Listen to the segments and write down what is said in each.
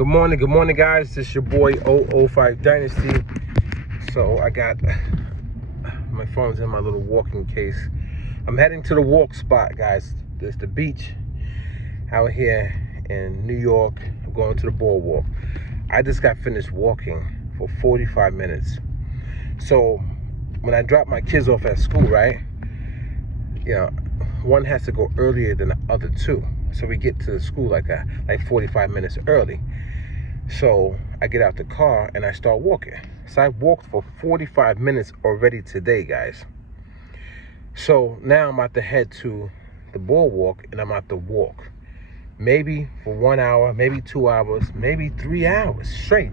Good morning, guys. This is your boy oO5 Dynasty. So I got my phone's in my little walking case. I'm heading to the walk spot, guys. There's the beach out here in New York. I'm going to the boardwalk. I just got finished walking for 45 minutes. So when I drop my kids off at school, right? You know, one has to go earlier than the other two. So we get to the school like 45 minutes early. So I get out the car and I start walking. So I walked for 45 minutes already today, guys. So now I'm about to head to the boardwalk and I'm about to walk. Maybe for 1 hour, maybe 2 hours, maybe 3 hours straight.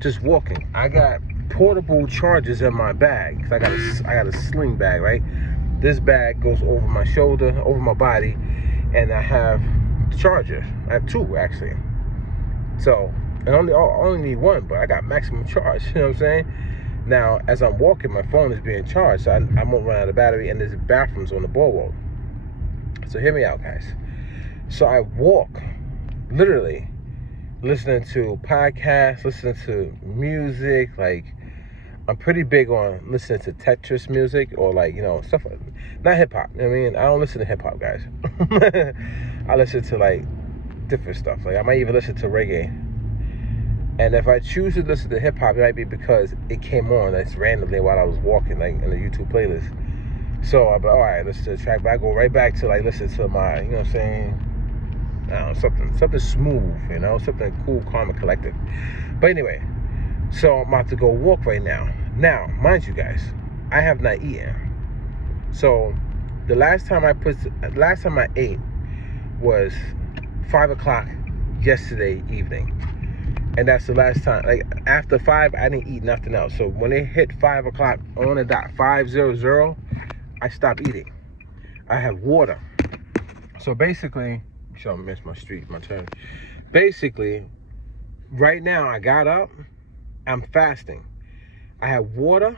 Just walking. I got portable chargers in my bag. I got a sling bag, right? This bag goes over my shoulder, over my body, and I have chargers. I have two actually. So I only need one, but I got maximum charge. You know what I'm saying? Now, as I'm walking, my phone is being charged, so I won't run out of battery, and there's bathrooms on the boardwalk. So hear me out, guys. So I walk, literally, listening to podcasts, listening to music. Like, I'm pretty big on listening to Tetris music or stuff like, not hip hop. You know what I mean? I don't listen to hip hop, guys. I listen to different stuff. Like I might even listen to reggae. And if I choose to listen to hip hop, it might be because it came on randomly while I was walking, in the YouTube playlist. So I'll be all right, listen to the track, but I go right back to listen to my, you know what I'm saying? I don't know, something smooth, something cool, calm, and collective. But anyway, so I'm about to go walk right now. Now, mind you guys, I have not eaten. So the last time I ate was 5 o'clock yesterday evening. And that's the last time. After 5, I didn't eat nothing else. So when it hit 5 o'clock on the dot, 5:00, I stopped eating. I have water. So basically, I missed my turn. Basically, right now I got up, I'm fasting. I have water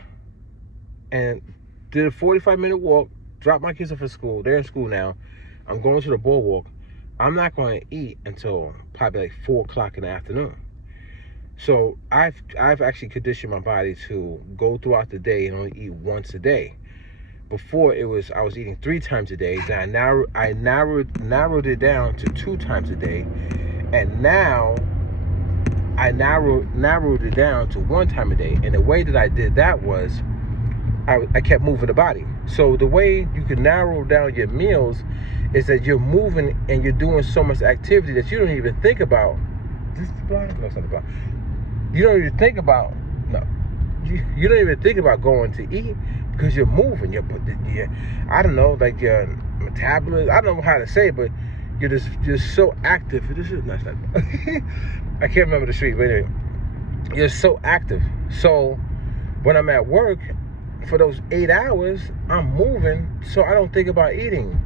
and did a 45-minute walk, dropped my kids off at school. They're in school now. I'm going to the boardwalk. I'm not going to eat until probably 4 o'clock in the afternoon. So I've actually conditioned my body to go throughout the day and only eat once a day. Before I was eating 3 times a day. Then I narrowed it down to 2 times a day, and now I narrowed it down to 1 time a day. And the way that I did that was I kept moving the body. So the way you can narrow down your meals is that you're moving and you're doing so much activity that you don't even think about. This is the block? No, it's not the block. You don't even think about you don't even think about going to eat because you're moving. I don't know, your metabolism. I don't know how to say it, but you're just so active. This is not. I can't remember the street, but anyway, you're so active. So when I'm at work for those 8 hours, I'm moving, so I don't think about eating.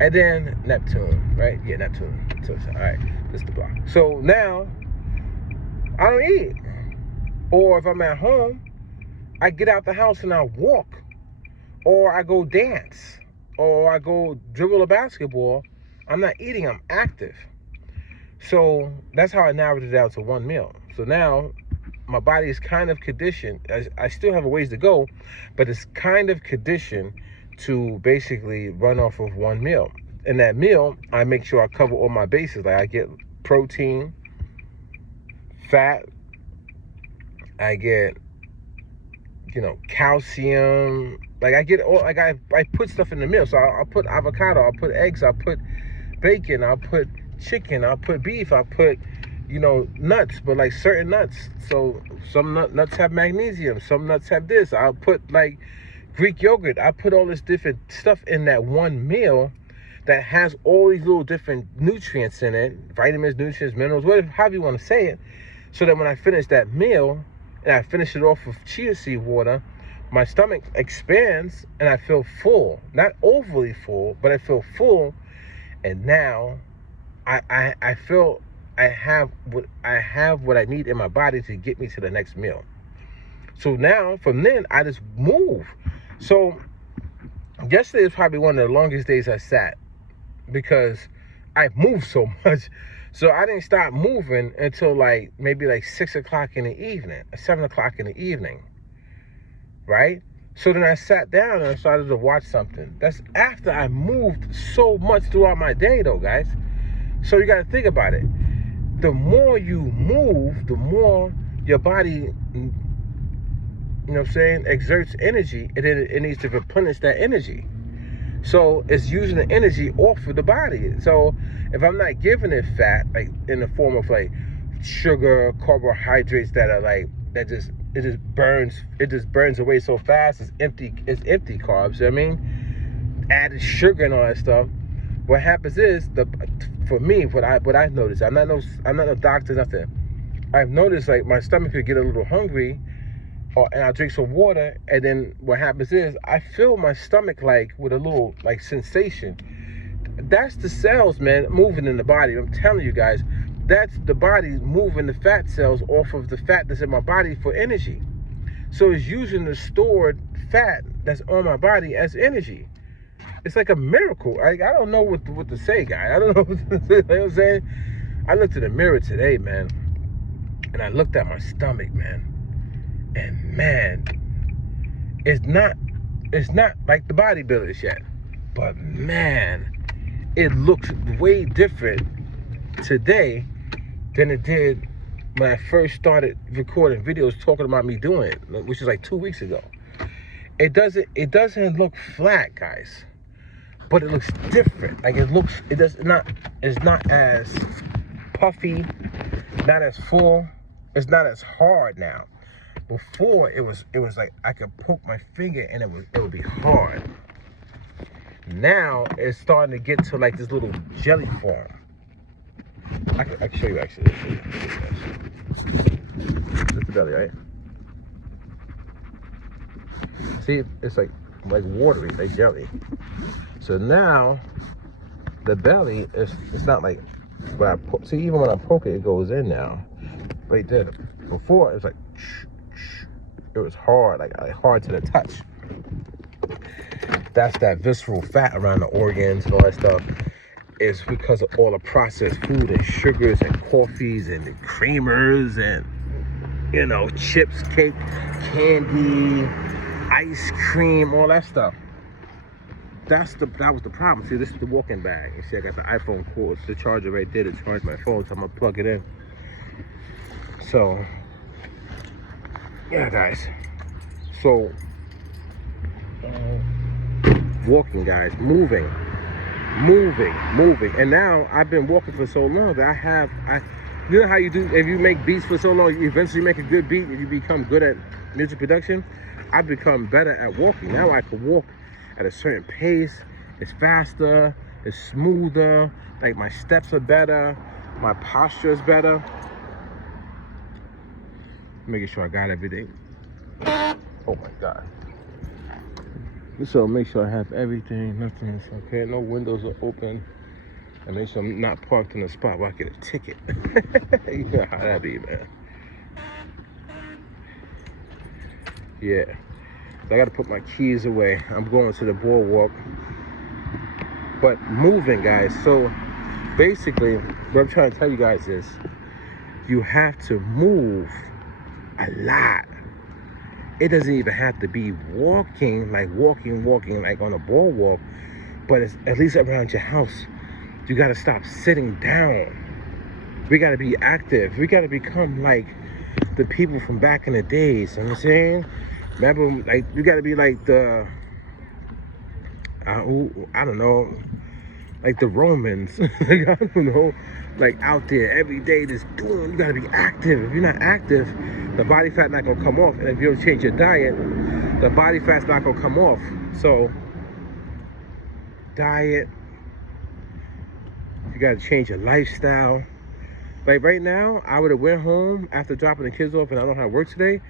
And then Neptune, right? Yeah, Neptune. So all right, this is the block. So now I don't eat. Or if I'm at home, I get out the house and I walk. Or I go dance. Or I go dribble a basketball. I'm not eating, I'm active. So that's how I narrowed it down to 1 meal. So now my body is kind of conditioned. I still have a ways to go, but it's kind of conditioned to basically run off of 1 meal. In that meal, I make sure I cover all my bases. I get protein, fat, I get, calcium. I get all, I put stuff in the meal. So I'll put avocado, I'll put eggs, I'll put bacon, I'll put chicken, I'll put beef, I'll put, nuts, but certain nuts. So some nuts have magnesium, some nuts have this. I'll put Greek yogurt. I put all this different stuff in that 1 meal that has all these little different nutrients in it, vitamins, nutrients, minerals, however you want to say it, so that when I finish that meal and I finish it off with chia seed water, my stomach expands and I feel full. Not overly full, but I feel full. And now I feel I have what I need in my body to get me to the next meal. So now from then I just move. So yesterday is probably one of the longest days I sat because I moved so much. So I didn't stop moving until like maybe like 6 o'clock in the evening, 7 o'clock in the evening, right? So then I sat down and I started to watch something. That's after I moved so much throughout my day though, guys. So you got to think about it. The more you move, the more your body, you know what I'm saying, exerts energy, and then it needs to replenish that energy. So it's using the energy off of the body. So if I'm not giving it fat, like in the form of like sugar, carbohydrates that are like, that just, it just burns away so fast. It's empty carbs. You know what I mean, added sugar and all that stuff. What happens is, for me, what I noticed, I'm not no doctor, nothing. I've noticed like my stomach could get a little hungry, and I drink some water, and then what happens is I feel my stomach like with a little like sensation. That's the cells, man, moving in the body. I'm telling you guys, that's the body moving the fat cells off of the fat that's in my body for energy. So it's using the stored fat that's on my body as energy. It's like a miracle. I don't know what to say, guy. I don't know what to say. You know what I'm saying? I looked in the mirror today, man, and I looked at my stomach, man. And man, it's not like the bodybuilders yet. But man, it looks way different today than it did when I first started recording videos talking about me doing it, which is like 2 weeks ago. It doesn't look flat, guys. But it looks different. Like it's not as puffy, not as full. It's not as hard now. Before it was like I could poke my finger and it would be hard. Now it's starting to get to like this little jelly form. I can show you actually. That's the belly, right? See, it's like watery, like jelly. So now the belly it's not like when I poke. See, even when I poke it, it goes in now. Right there. Before it was like, it was hard, like hard to the touch. That's that visceral fat around the organs and all that stuff. It's because of all the processed food and sugars and coffees and the creamers and, you know, chips, cake, candy, ice cream, all that stuff. That was the problem. See, this is the walking bag. You see, I got the iPhone cord, the charger right there to charge my phone, so I'm gonna plug it in. So, yeah, guys. So, walking, guys, moving. And now I've been walking for so long that you know how you do, if you make beats for so long, you eventually make a good beat and you become good at music production. I've become better at walking. Now I can walk at a certain pace. It's faster, it's smoother, like my steps are better, my posture is better. Making sure I got everything. Oh my God. So make sure I have everything, nothing is okay, no windows are open. And make sure I'm not parked in a spot where I get a ticket. You know how that be, man. Yeah. So I gotta put my keys away. I'm going to the boardwalk. But moving, guys. So basically, what I'm trying to tell you guys is you have to move a lot. It doesn't even have to be walking like on a boardwalk, but it's at least around your house. You got to stop sitting down. We got to be active. We got to become like the people from back in the days. You know what I'm saying? Remember, like, you got to be like the, I don't know, like the Romans. Like, I don't know, like out there every day just doing. You got to be active. If you're not active, the body fat not going to come off. And if you don't change your diet, the body fat's not going to come off. So, diet. You got to change your lifestyle. Like right now, I would have went home after dropping the kids off and I don't have work today.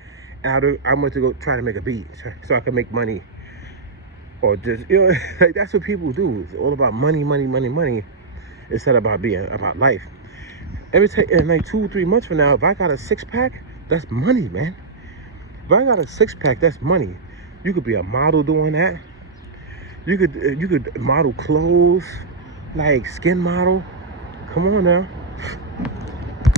And I went to go try to make a beat so I can make money. Or just, you know, like that's what people do. It's all about money, instead of about life. Every time, in like 2 or 3 months from now, if I got a 6-pack, that's money, man. If I got a 6-pack, that's money. You could be a model doing that. You could model clothes, like skin model. Come on now.